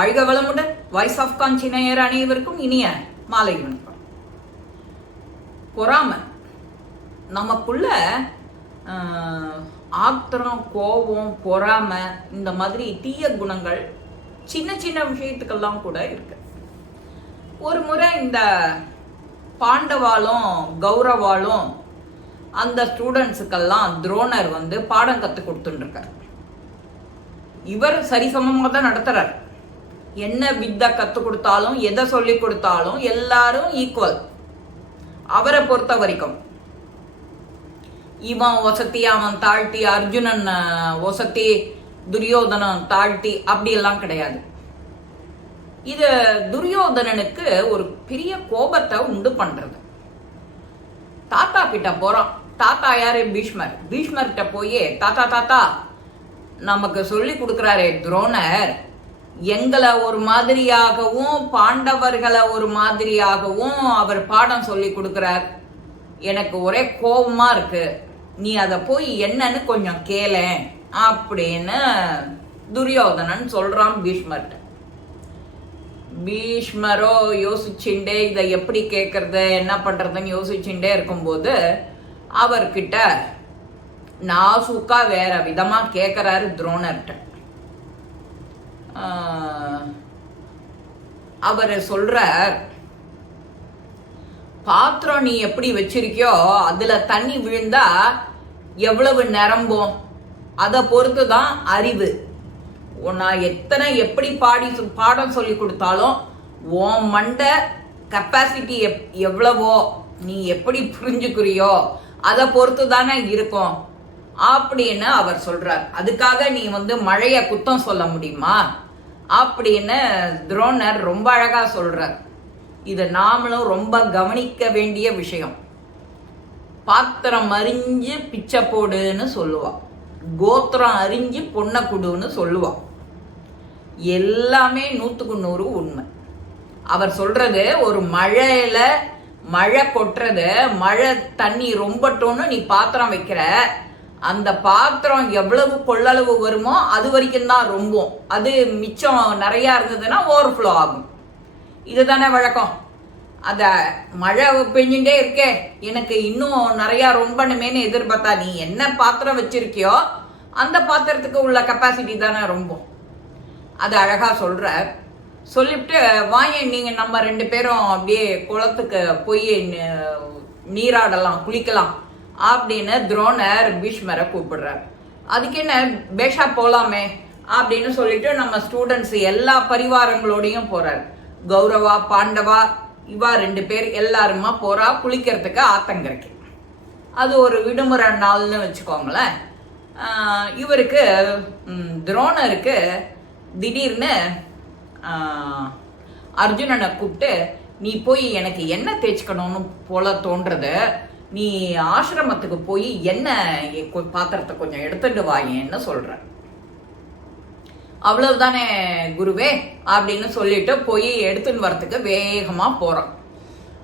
வாழ்க வளமுடன் voice of காஞ்சி நேயர் அனைவருக்கும் இனிய மாலை வணக்கம். பொறாமை. நமக்குள்ள ஆஹ், ஆத்திரம் கோபம் பொறாமை இந்த மாதிரி தீய குணங்கள் சின்ன சின்ன விஷயத்துக்கெல்லாம் கூட இருக்கு. ஒரு முறை இந்த பாண்டவாலும் கௌரவாலும் அந்த ஸ்டூடெண்ட்ஸுக்கெல்லாம் துரோணர் வந்து பாடம் கற்றுக் கொடுத்துட்டுருக்கார் இவர் சரிசமமாக தான் நடத்துறார். என்ன வித்தை கற்றுக் கொடுத்தாலும் எதை சொல்லி கொடுத்தாலும் எல்லாரும் ஈக்குவல் அவரை பொறுத்த வரைக்கும். இவன் வசதி அவன் தாழ்த்தி அர்ஜுனன் ஒசத்தி வசதி துரியோதனன் தாழ்த்தி அப்படியெல்லாம் கிடையாது. இது துரியோதனனுக்கு ஒரு பெரிய கோபத்தை உண்டு பண்றது. தாத்தா கிட்ட போறான். தாத்தா யாரு? பீஷ்மர். பீஷ்மர்கிட்ட போய் தாத்தா தாத்தா நமக்கு சொல்லி கொடுக்குறாரே துரோணர். எங்களை ஒரு மாதிரியாகவும் பாண்டவர்களை ஒரு மாதிரியாகவும் அவர் பாடம் சொல்லி கொடுக்குறார். எனக்கு ஒரே கோபமா இருக்கு. நீ அதை போய் என்னன்னு கொஞ்சம் கேளேன் அப்படின்னு துரியோதனன் சொல்றான் பீஷ்மர்கிட்ட. பீஷ்மரோ யோசிச்சுட்டே இதை எப்படி கேட்கறது என்ன பண்றதுன்னு யோசிச்சுட்டே இருக்கும்போது அவர்கிட்ட நாசுக்கா வேற விதமா கேட்கிறாரு துரோணர்கிட்ட. அவர் சொல்றார் பாத்திரம் நீ எப்படி வச்சிருக்கியோ அதுல தண்ணி விழுந்தா எவ்வளவு நிரம்பும். அதை பொறுத்து தான் அறிவு நான் எத்தனை எப்படி பாடி பாடம் சொல்லி கொடுத்தாலும் உன் மண்டை கெப்பாசிட்டி எப் எவ்வளவோ நீ எப்படி புரிஞ்சுக்கிறியோ அதை பொறுத்து தானே இருக்கும். அப்படின்னு அவர் சொல்றார். அதுக்காக நீ வந்து மழைய குத்தம் சொல்ல முடியுமா? அப்படின்னு துரோணர் ரொம்ப அழகா சொல்றார். இதை நாமளும் ரொம்ப கவனிக்க வேண்டிய விஷயம். பாத்திரம் அறிஞ்சு பிச்சை போடுன்னு சொல்லுவா. கோத்திரம் அறிஞ்சு பொண்ணை குடுன்னு சொல்லுவா. எல்லாமே நூற்றுக்கு நூறு உண்மை. அவர் சொல்றது ஒரு மழையில மழை கொட்டுறது மழை தண்ணி ரொம்பட்டோன்னு நீ பாத்திரம் வைக்கிற அந்த பாத்திரம் எவ்வளவு கொள்ளளவு வருமோ அது வரைக்கும் தான் ரொம்ப அது மிச்சம் நிறையா இருந்ததுன்னா ஓவர்ஃப்ளோ ஆகும். இதுதானே வழக்கம். அத மழை பெஞ்சுட்டே இருக்கே எனக்கு இன்னும் நிறையா ரொம்பணுமேனு எதிர்பார்த்தா நீ என்ன பாத்திரம் வச்சிருக்கியோ அந்த பாத்திரத்துக்கு உள்ள கெப்பாசிட்டி தானே ரொம்ப அது அழகாக சொல்கிற சொல்லிவிட்டு வாங்க நீங்கள் நம்ம ரெண்டு பேரும் அப்படியே குளத்துக்கு போய் நீராடலாம் குளிக்கலாம். அப்படின்னு துரோணர் பீஷ்மரை கூப்பிடுறார். அதுக்கு என்ன பேஷா போலாமே அப்படின்னு சொல்லிட்டு நம்ம ஸ்டூடெண்ட்ஸ் எல்லா பரிவாரங்களோடையும் போறார். கௌரவா பாண்டவா இவா ரெண்டு பேர் எல்லாருமா போறா குளிக்கிறதுக்கு ஆத்தங்கரைக்கு அது ஒரு விடுமுறை நாள்னு வச்சுக்கோங்களேன். இவருக்கு துரோணருக்கு திடீர்னு அர்ஜுனனை கூப்பிட்டு நீ போய் எனக்கு என்ன தேய்ச்சிக்கணும்னு போல தோன்றது? நீ ஆசிரமத்துக்கு போய் எண்ணெய் பாத்திரத்தை கொஞ்சம் எடுத்துட்டு வாயேன்னு சொல்ற? அவ்வளவுதானே குருவே அப்படின்னு சொல்லிட்டு போய் எடுத்துன்னு வரத்துக்கு வேகமா போறான்.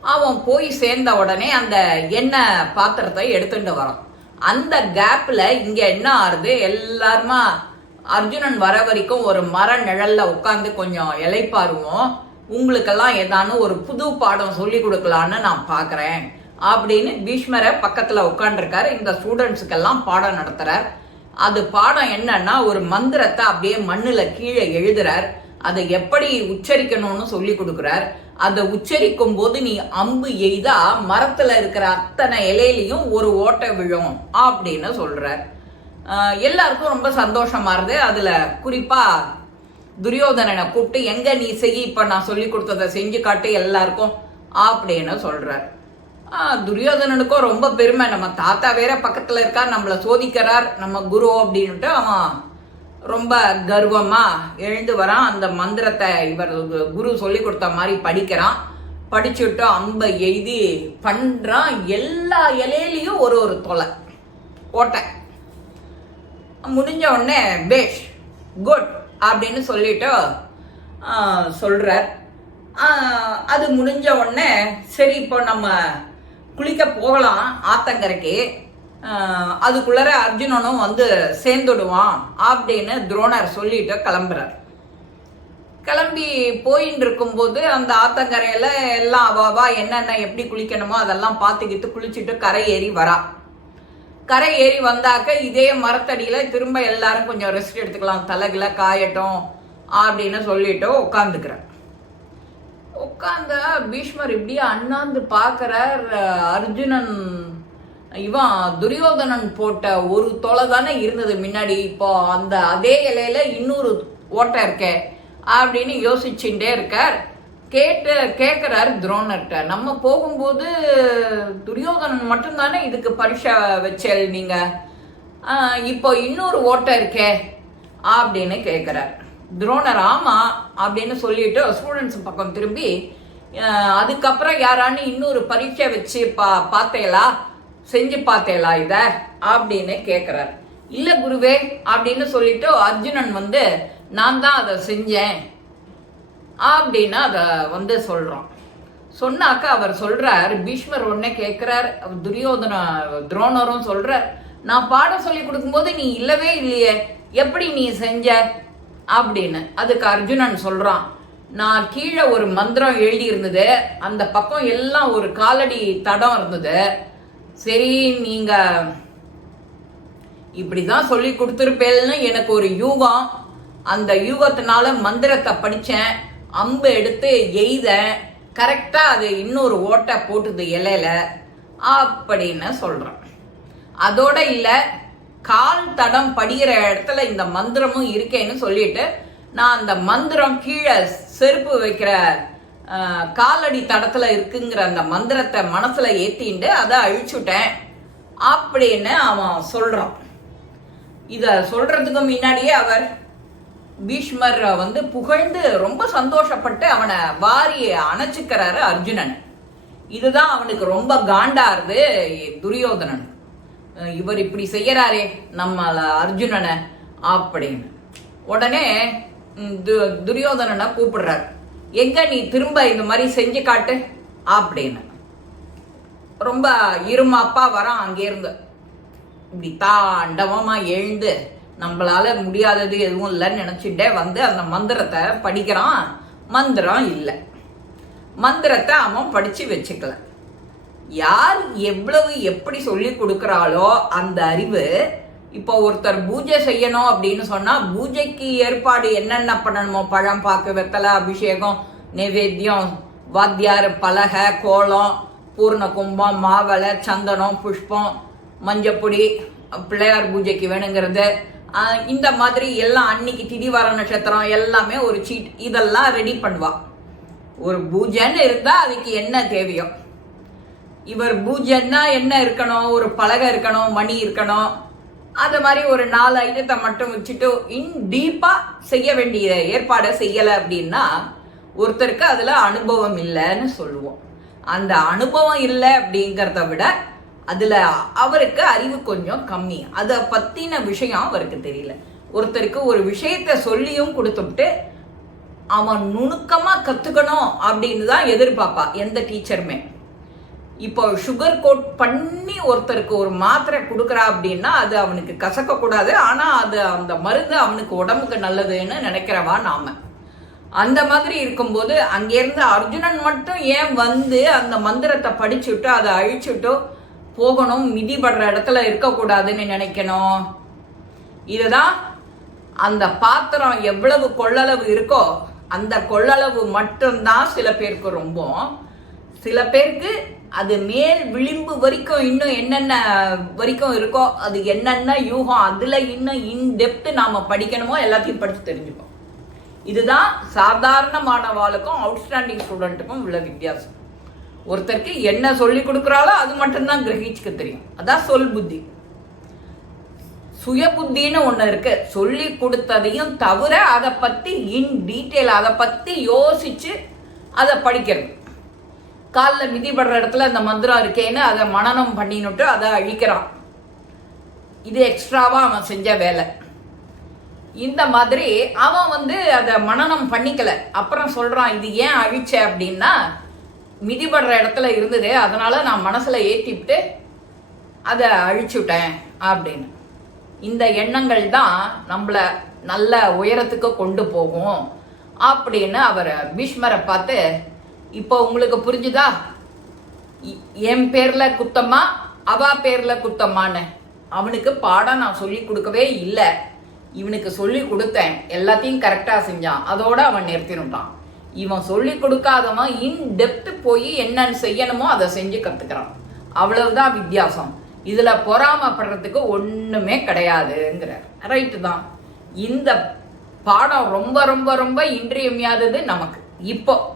அவன் போய் சேர்ந்த உடனே அந்த எண்ணெய் பாத்திரத்தை எடுத்துட்டு வரான். அந்த கேப்ல இங்க என்ன ஆறுது? எல்லாருமா அர்ஜுனன் வர வரைக்கும் ஒரு மர நிழல்ல உட்காந்து கொஞ்சம் இலைப்பாருவோம். உங்களுக்கெல்லாம் ஏதானு ஒரு புது பாடம் சொல்லி கொடுக்கலான்னு நான் பாக்குறேன். அப்படின்னு பீஷ்மரை பக்கத்தில் உட்காந்துருக்காரு இந்த ஸ்டூடெண்ட்ஸுக்கெல்லாம் பாடம் நடத்துகிறார் அது பாடம் என்னன்னா ஒரு மந்திரத்தை அப்படியே மண்ணில் கீழே எழுதுறார். அதை எப்படி உச்சரிக்கணும்னு சொல்லி கொடுக்குறார். அதை உச்சரிக்கும் போது நீ அம்பு எய்தா மரத்துல இருக்கிற அத்தனை இலையிலையும் ஒரு ஓட்டை விழும் அப்படின்னு சொல்றார். எல்லாருக்கும் ரொம்ப சந்தோஷமா இருது அதுல குறிப்பா துரியோதனனை கூப்பிட்டு எங்க நீ செய் இப்ப நான் சொல்லி கொடுத்ததை செஞ்சு காட்டு எல்லாருக்கும் அப்படின்னு சொல்றார். துரியோதனனுக்கும் ரொம்ப பெருமை. நம்ம தாத்தா வேற பக்கத்துல இருக்கார் நம்மளை சோதிக்கிறார் நம்ம குரு அப்படின்ட்டு அவன் ரொம்ப கர்வமா எழுந்து வரான். அந்த மந்திரத்தை இவர் குரு சொல்லி கொடுத்த மாதிரி படிக்கிறான். படிச்சுட்டு அம்பை எழுதி பண்றான். எல்லா இலையிலையும் ஒரு ஒரு தொலை. ஓட்டை. முடிஞ்ச உடனே பேஷ் குட் அப்படின்னு சொல்லிட்டு சொல்கிறார் சொல்றார். அது முடிஞ்ச உடனே சரி இப்போ நம்ம குளிக்க போகலாம் ஆத்தங்கரைக்கு. அதுக்குள்ளர அதுக்குள்ளார அர்ஜுனனும் வந்து சேர்ந்துடுவான் அப்படின்னு துரோணர் சொல்லிட்டு கிளம்புறார். கிளம்பி போயின்னு இருக்கும்போது அந்த ஆத்தங்கரையில் எல்லாம் அவாவா என்னென்ன எப்படி குளிக்கணுமோ அதெல்லாம் பார்த்துக்கிட்டு குளிச்சுட்டு கரை ஏறி வரா. கரை ஏறி வந்தாக்க இதே மரத்தடியில் திரும்ப எல்லாரும் கொஞ்சம் ரெஸ்ட் எடுத்துக்கலாம் தலைகில காயட்டும் அப்படின்னு சொல்லிட்டு உட்காந்துக்கிறேன் உட்காந்த பீஷ்மர் இப்படியே அண்ணாந்து பார்க்கறார் அர்ஜுனன் இவன் துரியோதனன் போட்ட ஒரு தொலை தானே இருந்தது முன்னாடி. இப்போ அந்த அதே இலையில இன்னொரு ஓட்டை இருக்கே அப்படின்னு யோசிச்சுட்டே இருக்கார். கேட்டு கேட்குறாரு துரோணர்கிட்ட. நம்ம போகும்போது துரியோதனன் மட்டும்தானே இதுக்கு பரிசை வச்சல் நீங்கள் இப்போ இன்னொரு ஓட்டை இருக்கே அப்படின்னு கேட்குறாரு துரோணர் ஆமா அப்படின்னு சொல்லிட்டு ஸ்டூடெண்ட்ஸ் பக்கம் திரும்பி அதுக்கப்புறம் யாரான்னு இன்னொரு பரீட்சை வச்சு பா பார்த்தேலா செஞ்சு பார்த்தேலா இத? அப்படின்னு கேட்குறார் இல்லை குருவே அப்படின்னு சொல்லிட்டு அர்ஜுனன் வந்து நான் தான் அதை செஞ்சேன். அப்படின்னு அதை வந்து சொல்கிறோம் சொன்னாக்க அவர் சொல்கிறார் பீஷ்மர் ஒன்னே கேட்குறார் துரியோதன துரோணரும் சொல்கிறார் நான் பாடம் சொல்லி கொடுக்கும்போது நீ இல்லவே இல்லையே எப்படி நீ செஞ்ச? அப்படின்னு. அதுக்கு அர்ஜுனன் சொல்றான் நான் கீழே ஒரு மந்திரம் எழுதி இருந்தது அந்த பக்கம் எல்லாம் ஒரு காலடி தடம் இருந்தது. சரி நீங்க இப்படிதான் சொல்லி கொடுத்துருப்பேன்னு எனக்கு ஒரு யூகம். அந்த யூகத்தினால மந்திரத்தை படித்தேன் அம்பு எடுத்து எய்த கரெக்டாக அது இன்னொரு ஓட்டை போட்டுது இலையில. அப்படின்னு சொல்கிறேன் அதோட இல்லை கால் தடம் படிகிற இடத்துல இந்த மந்திரமும் இருக்கேன்னு சொல்லிட்டு நான் அந்த மந்திரம் கீழே செருப்பு வைக்கிற காலடி தடத்துல இருக்குங்கிற அந்த மந்திரத்தை மனசுல ஏத்திண்டு அதை அழிச்சுட்டேன் அப்படின்னு அவன் சொல்றான். இத சொல்றதுக்கு முன்னாடியே அவர் பீஷ்மர் வந்து புகழ்ந்து ரொம்ப சந்தோஷப்பட்டு அவனை வாரி அணைச்சுக்கிறாரு அர்ஜுனன். இதுதான் அவனுக்கு ரொம்ப காண்டாருது துரியோதனன். இவர் இப்படி செய்யறாரே நம்மள அர்ஜுனனை அப்படின்னு. உடனே து- துரியோதனனை கூப்பிடுறார். எங்க நீ திரும்ப இந்த மாதிரி செஞ்சு காட்டு அப்படின்னு. ரொம்ப இருமாப்பா வரான் அங்கேருந்து இப்படி தாண்டவமா எழுந்து நம்மளால முடியாதது எதுவும் இல்லைன்னு நினைச்சுட்டே வந்து அந்த மந்திரத்தை படிக்கிறான். மந்திரம் இல்லை. மந்திரத்தை அவன் படிச்சு வச்சுக்கல. யார் எவ்வளவு எப்படி சொல்லி கொடுக்கறாளோ அந்த அறிவு இப்போ ஒருத்தர் பூஜை செய்யணும் அப்படின்னு சொன்னா பூஜைக்கு ஏற்பாடு என்னென்ன பண்ணணுமோ பழம் பாக்கு வெத்தலை அபிஷேகம் நைவேத்தியம் வாத்தியார் பலகை கோலம் பூர்ண கும்பம் மாவளை சந்தனம் புஷ்பம் மஞ்சப்பொடி பிள்ளையார் பூஜைக்கு வேணுங்கிறது. இந்த மாதிரி எல்லாம் அன்னைக்கு திதிவார நட்சத்திரம் எல்லாமே ஒரு சீட் இதெல்லாம் ரெடி பண்ணுவா. ஒரு பூஜைன்னு இருந்தா அதுக்கு என்ன தேவையோ. இவர் பூஜைன்னா என்ன இருக்கணும்? ஒரு பலகை இருக்கணும் மணி இருக்கணும். அது மாதிரி ஒரு நாலு ஐட்டத்தை மட்டும் வச்சுட்டு இன் டீப்பாக செய்ய வேண்டிய ஏற்பாடை செய்யலை அப்படின்னா ஒருத்தருக்கு அதில் அனுபவம் இல்லைன்னு சொல்லுவோம். அந்த அனுபவம் இல்லை அப்படிங்கிறத விட அதில் அவருக்கு அறிவு கொஞ்சம் கம்மி. அதை பற்றின விஷயம் அவருக்கு தெரியல. ஒருத்தருக்கு ஒரு விஷயத்த சொல்லியும் கொடுத்துட்டு அவன் நுணுக்கமாக கற்றுக்கணும் அப்படின்னு தான் எதிர்பார்ப்பா எந்த டீச்சருமே இப்போ சுகர் கோட் பண்ணி ஒருத்தருக்கு ஒரு மாத்திரை கொடுக்குறா அப்படின்னா அது அவனுக்கு கசக்க கூடாது ஆனா அது அந்த மருந்து அவனுக்கு உடம்புக்கு நல்லதுன்னு நினைக்கிறவா நாம. அந்த மாதிரி இருக்கும்போது அங்கேருந்து அர்ஜுனன் மட்டும் ஏன் வந்து அந்த மந்திரத்தை படிச்சுட்டு அதை அழிச்சுட்டு போகணும் மிதிபடுற இடத்துல இருக்கக்கூடாதுன்னு நினைக்கணும்? இதுதான் அந்த பாத்திரம் எவ்வளவு கொள்ளளவு இருக்கோ அந்த கொள்ளளவு மட்டும்தான் சில பேருக்கு ரொம்ப. சில பேருக்கு அது மேல் விளிம்பு வரைக்கும் இன்னும் என்னென்ன வரைக்கும் இருக்கோ அது என்னென்ன யூகம் அதுல இன்னும் இன் டெப்த் நாம படிக்கணுமோ எல்லாத்தையும் படிச்சு தெரிஞ்சுப்போம். இதுதான் சாதாரண மாணவாளுக்கும் அவுட்ஸ்டாண்டிங் ஸ்டூடெண்ட்டுக்கும் உள்ள வித்தியாசம். ஒருத்தருக்கு என்ன சொல்லி கொடுக்குறாளோ அது மட்டும்தான் கிரகிச்சுக்க தெரியும். அதான் சொல் புத்தி. சுய புத்தின்னு ஒன்று இருக்கு. சொல்லி கொடுத்ததையும் தவிர அதை பற்றி இன் டீட்டெயில் அதை பற்றி யோசிச்சு அதை படிக்கிறது காலில் மிதிப்படுற இடத்துல அந்த மந்திரம் இருக்கேன்னு அதை மனனம் பண்ணினுட்டு அதை அழிக்கிறான். இது எக்ஸ்ட்ராவா அவன் செஞ்ச வேலை. இந்த மாதிரி அவன் வந்து அதை மனனம் பண்ணிக்கல. அப்புறம் சொல்றான் இது ஏன் அழிச்ச? அப்படின்னா மிதிபடுற இடத்துல இருந்தது அதனால நான் மனசுல ஏற்றிவிட்டு அதை அழிச்சுட்டேன் அப்படின்னு. இந்த எண்ணங்கள் தான் நம்மள நல்ல உயரத்துக்கு கொண்டு போகும் அப்படின்னு அவர் பீஷ்மரை பார்த்து இப்போ உங்களுக்கு புரிஞ்சுதா? என் பேர்ல குத்தம்மா அவா பேர்ல குத்தம்மான்னு. அவனுக்கு பாடம் நான் சொல்லி கொடுக்கவே இல்லை. இவனுக்கு சொல்லி கொடுத்தேன். எல்லாத்தையும் கரெக்டா செஞ்சான். அதோட அவன் நிறுத்தினுட்டான் இவன் சொல்லி கொடுக்காதவன் இன் டெப்த் போய் என்னன்னு செய்யணுமோ அதை செஞ்சு கத்துக்கிறான். அவ்வளவுதான் வித்தியாசம். இதுல பொறாமப்படுறதுக்கு ஒண்ணுமே கிடையாதுங்கிறார். ரைட்டு தான். இந்த பாடம் ரொம்ப ரொம்ப ரொம்ப இன்றியமையாதது நமக்கு. இப்போ